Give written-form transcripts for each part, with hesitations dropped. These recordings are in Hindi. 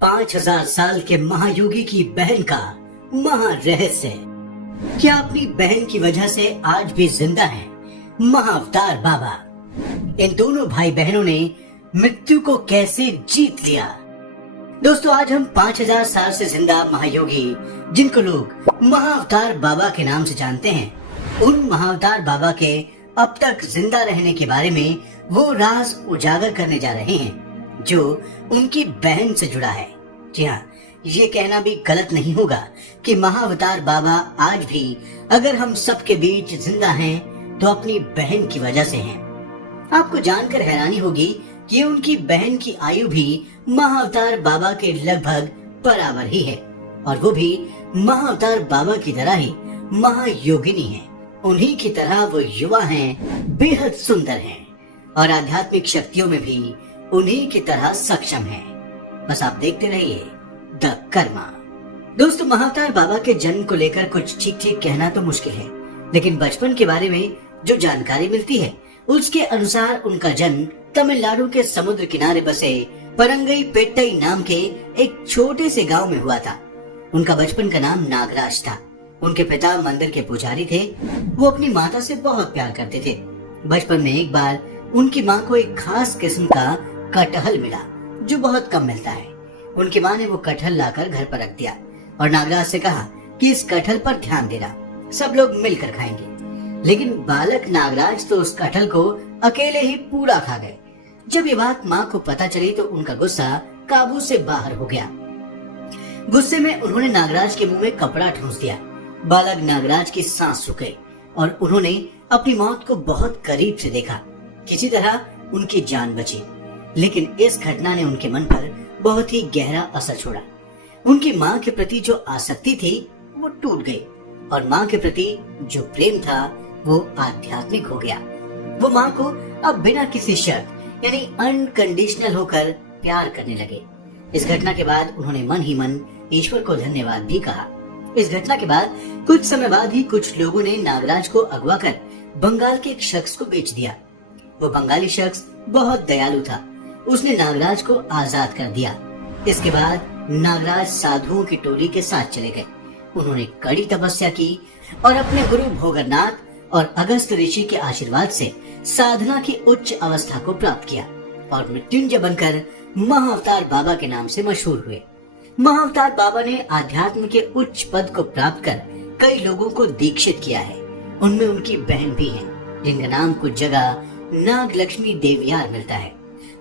5000 साल के महायोगी की बहन का महारहस्य। क्या अपनी बहन की वजह से आज भी जिंदा है महाअवतार बाबा? इन दोनों भाई बहनों ने मृत्यु को कैसे जीत लिया? दोस्तों, आज हम 5000 साल से जिंदा महायोगी, जिनको लोग महाअवतार बाबा के नाम से जानते हैं, उन महाअवतार बाबा के अब तक जिंदा रहने के बारे में वो राज उजागर करने जा रहे हैं जो उनकी बहन से जुड़ा है। जी हाँ, ये कहना भी गलत नहीं होगा कि महाअवतार बाबा आज भी अगर हम सबके बीच जिंदा हैं तो अपनी बहन की वजह से हैं। आपको जानकर हैरानी होगी कि उनकी बहन की आयु भी महाअवतार बाबा के लगभग बराबर ही है और वो भी महाअवतार बाबा की तरह ही महायोगिनी है। उन्हीं की तरह वो युवा हैं, बेहद सुंदर हैं और आध्यात्मिक शक्तियों में भी उन्हीं की तरह सक्षम हैं। बस आप देखते रहिए द कर्मा। दोस्तों, महाअवतार बाबा के जन्म को लेकर कुछ ठीक ठीक कहना तो मुश्किल है, लेकिन बचपन के बारे में जो जानकारी मिलती है उसके अनुसार उनका जन्म तमिलनाडु के समुद्र किनारे बसे परंगई पेट्टई नाम के एक छोटे से गांव में हुआ था। उनका बचपन का नाम नागराज था। उनके पिता मंदिर के पुजारी थे। वो अपनी माता से बहुत प्यार करते थे। बचपन में एक बार उनकी माँ को एक खास किस्म का कटहल मिला जो बहुत कम मिलता है। उनकी माँ ने वो कटहल लाकर घर पर रख दिया और नागराज से कहा कि इस कटहल पर ध्यान देना, सब लोग मिलकर खाएंगे। लेकिन बालक नागराज तो उस कटहल को अकेले ही पूरा खा गए। जब ये बात माँ को पता चली तो उनका गुस्सा काबू से बाहर हो गया। गुस्से में उन्होंने नागराज के मुंह में कपड़ा ठूंस दिया। बालक नागराज की सांस रुक गई और उन्होंने अपनी मौत को बहुत करीब से देखा। किसी तरह उनकी जान बची, लेकिन इस घटना ने उनके मन पर बहुत ही गहरा असर छोड़ा। उनकी माँ के प्रति जो आसक्ति थी वो टूट गई और माँ के प्रति जो प्रेम था वो आध्यात्मिक हो गया। वो माँ को अब बिना किसी शर्त यानी अनकंडीशनल होकर प्यार करने लगे। इस घटना के बाद उन्होंने मन ही मन ईश्वर को धन्यवाद भी कहा। इस घटना के बाद कुछ समय बाद ही कुछ लोगों ने नागराज को अगवा कर बंगाल के एक शख्स को बेच दिया। वो बंगाली शख्स बहुत दयालु था। उसने नागराज को आजाद कर दिया। इसके बाद नागराज साधुओं की टोली के साथ चले गए। उन्होंने कड़ी तपस्या की और अपने गुरु भोगरनाथ और अगस्त ऋषि के आशीर्वाद से साधना की उच्च अवस्था को प्राप्त किया और मृत्युंजय बनकर महाअवतार बाबा के नाम से मशहूर हुए। महाअवतार बाबा ने आध्यात्म के उच्च पद को प्राप्त कर कई लोगों को दीक्षित किया है। उनमें उनकी बहन भी है, जिनका नाम कुछ जगह नाग लक्ष्मी देवयार मिलता है।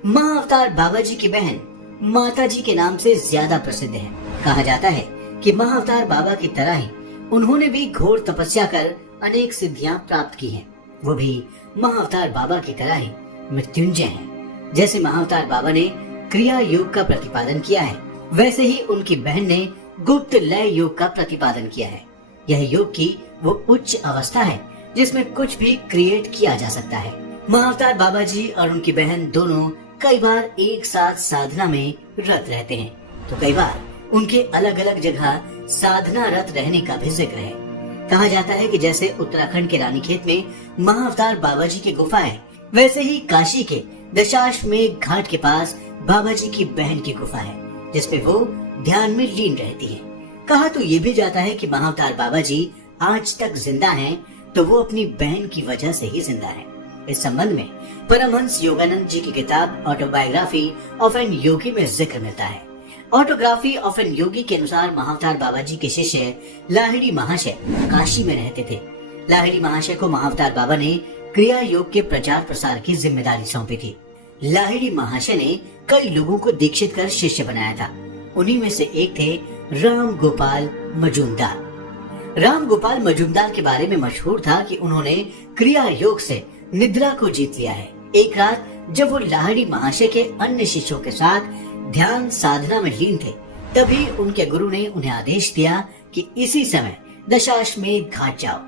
महाअवतार बाबा जी की बहन माता जी के नाम से ज्यादा प्रसिद्ध है। कहा जाता है कि महाअवतार बाबा की तरह ही उन्होंने भी घोर तपस्या कर अनेक सिद्धियां प्राप्त की हैं। वो भी महाअवतार बाबा की तरह ही मृत्युंजय हैं। जैसे महाअवतार बाबा ने क्रिया योग का प्रतिपादन किया है, वैसे ही उनकी बहन ने गुप्त लय योग का प्रतिपादन किया है। यह योग की वो उच्च अवस्था है जिसमें कुछ भी क्रिएट किया जा सकता है। महाअवतार बाबा जी और उनकी बहन दोनों कई बार एक साथ साधना में रत रहते हैं, तो कई बार उनके अलग अलग जगह साधना रत रहने का भी जिक्र है। कहा जाता है कि जैसे उत्तराखंड के रानीखेत में महाअवतार बाबा जी की गुफा है, वैसे ही काशी के दशाश्वमेध घाट के पास बाबा जी की बहन की गुफा है जिसमें वो ध्यान में लीन रहती है। कहा तो ये भी जाता है कि महाअवतार बाबा जी आज तक जिंदा हैं तो वो अपनी बहन की वजह से ही जिंदा हैं। इस संबंध में परमहंस योगानंद जी की किताब ऑटोबायोग्राफी ऑफ एन योगी में जिक्र मिलता है। ऑटोग्राफी ऑफ एन योगी के अनुसार महाअवतार बाबा जी के शिष्य लाहिड़ी महाशय काशी में रहते थे। लाहिड़ी महाशय को महाअवतार बाबा ने क्रिया योग के प्रचार प्रसार की जिम्मेदारी सौंपी थी। लाहिड़ी महाशय ने कई लोगों को दीक्षित कर शिष्य बनाया था। उन्हीं में से एक थे राम गोपाल मजूमदार। राम गोपाल मजूमदार के बारे में मशहूर था कि उन्होंने क्रिया योग से निद्रा को जीत लिया है। एक रात जब वो लाहिड़ी महाशय के अन्य शिष्यों के साथ ध्यान साधना में लीन थे, तभी उनके गुरु ने उन्हें आदेश दिया कि इसी समय दशाश्वमेध घाट जाओ।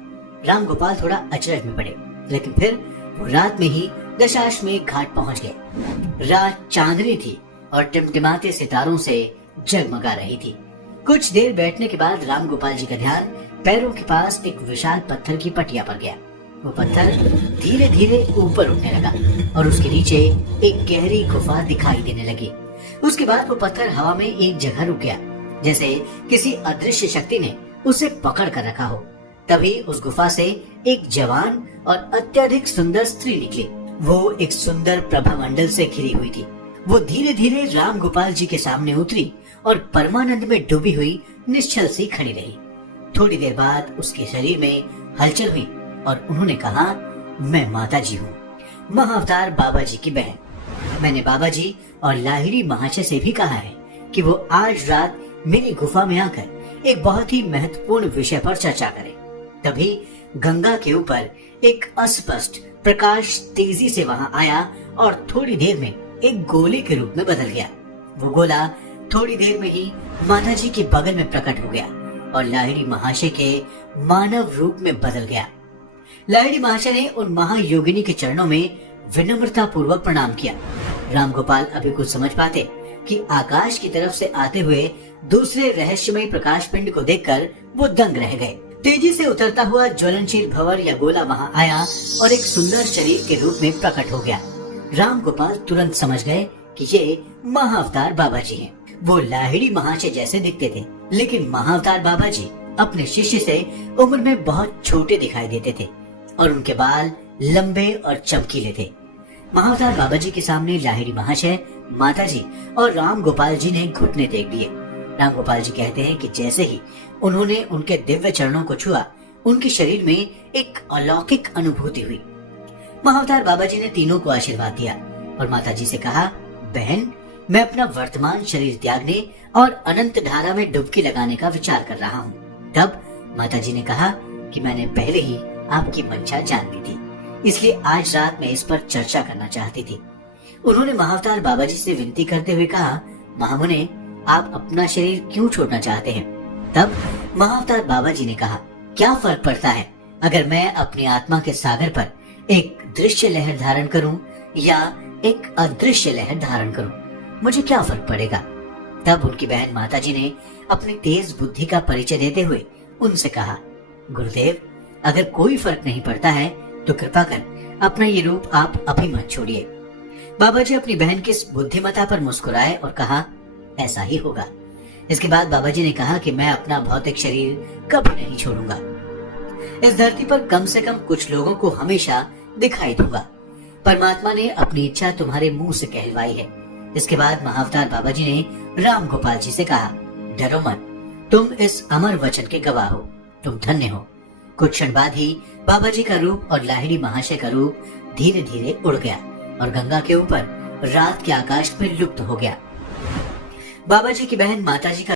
राम गोपाल थोड़ा अचरज में पड़े, लेकिन फिर वो रात में ही दशाश्वमेध घाट पहुंच गए। रात चांदनी थी और टिमटिमाते सितारों से जगमगा रही थी। कुछ देर बैठने के बाद राम गोपाल जी का ध्यान पैरों के पास एक विशाल पत्थर की पटिया पर गया। वो पत्थर धीरे धीरे ऊपर उठने लगा और उसके नीचे एक गहरी गुफा दिखाई देने लगी। उसके बाद वो पत्थर हवा में एक जगह रुक गया, जैसे किसी अदृश्य शक्ति ने उसे पकड़ कर रखा हो। तभी उस गुफा से एक जवान और अत्यधिक सुंदर स्त्री निकली। वो एक सुंदर प्रभामंडल से घिरी हुई थी। वो धीरे धीरे राम गोपाल जी के सामने उतरी और परमानंद में डूबी हुई निश्चल सी खड़ी रही। थोड़ी देर बाद उसके शरीर में हलचल हुई और उन्होंने कहा, मैं माता जी हूँ, महाअवतार बाबा जी की बहन। मैंने बाबा जी और लाहिड़ी महाशय से भी कहा है कि वो आज रात मेरी गुफा में आकर एक बहुत ही महत्वपूर्ण विषय पर चर्चा करें। तभी गंगा के ऊपर एक अस्पष्ट प्रकाश तेजी से वहां आया और थोड़ी देर में एक गोले के रूप में बदल गया। वो गोला थोड़ी देर में ही माता जी के बगल में प्रकट हो गया और लाहिड़ी महाशय के मानव रूप में बदल गया। लाहिड़ी महाशय ने उन महायोगिनी के चरणों में विनम्रता पूर्वक प्रणाम किया। राम गोपाल अभी कुछ समझ पाते कि आकाश की तरफ से आते हुए दूसरे रहस्यमय प्रकाश पिंड को देखकर वो दंग रह गए। तेजी से उतरता हुआ ज्वलनशील भंवर या गोला वहां आया और एक सुंदर शरीर के रूप में प्रकट हो गया। राम गोपाल तुरंत समझ गए कि ये महाअवतार बाबा जी हैं। वो लाहिड़ी महाशय जैसे दिखते थे, लेकिन महाअवतार बाबा जी अपने शिष्य से उम्र में बहुत छोटे दिखाई देते थे और उनके बाल लंबे और चमकीले थे। महाअवतार बाबा जी के सामने लाहिड़ी महाशय, माता जी और राम गोपाल जी ने घुटने टेक दिए। राम गोपाल जी कहते हैं कि जैसे ही उन्होंने उनके दिव्य चरणों को छुआ, उनके शरीर में एक अलौकिक अनुभूति हुई। महाअवतार बाबा जी ने तीनों को आशीर्वाद दिया और माता जी से कहा, बहन, मैं अपना वर्तमान शरीर त्यागने और अनंत धारा में डुबकी लगाने का विचार कर रहा हूँ। तब माता जी ने कहा कि मैंने पहले ही आपकी मंशा जान ली थी, इसलिए आज रात मैं इस पर चर्चा करना चाहती थी। उन्होंने महाअवतार बाबा जी से विनती करते हुए कहा, महामुने, आप अपना शरीर क्यों छोड़ना चाहते हैं? तब महाअवतार बाबा जी ने कहा, क्या फर्क पड़ता है अगर मैं अपनी आत्मा के सागर पर एक दृश्य लहर धारण करूं या एक अदृश्य लहर धारण करूं, मुझे क्या फर्क पड़ेगा? तब उनकी बहन माता जी ने अपनी तेज बुद्धि का परिचय देते हुए उनसे कहा, गुरुदेव, अगर कोई फर्क नहीं पड़ता है तो कृपा कर अपना ये रूप आप अभी मत छोड़िए। बाबा जी अपनी बहन की इस बुद्धिमता पर मुस्कुराए और कहा, ऐसा ही होगा। इसके बाद बाबा जी ने कहा कि मैं अपना भौतिक शरीर कभी नहीं छोड़ूंगा। इस धरती पर कम से कम कुछ लोगों को हमेशा दिखाई दूंगा। परमात्मा ने अपनी इच्छा तुम्हारे मुंह से कहलवाई है। इसके बाद महाअवतार बाबा जी ने राम गोपाल जी से कहा, डरो मत, तुम इस अमर वचन के गवाह हो, तुम धन्य हो। कुछ क्षण बाद ही बाबा जी का रूप और लाहिड़ी महाशय का रूप धीरे धीरे उड़ गया और गंगा के ऊपर रात के आकाश में लुप्त हो गया। बाबा जी की बहन माता जी का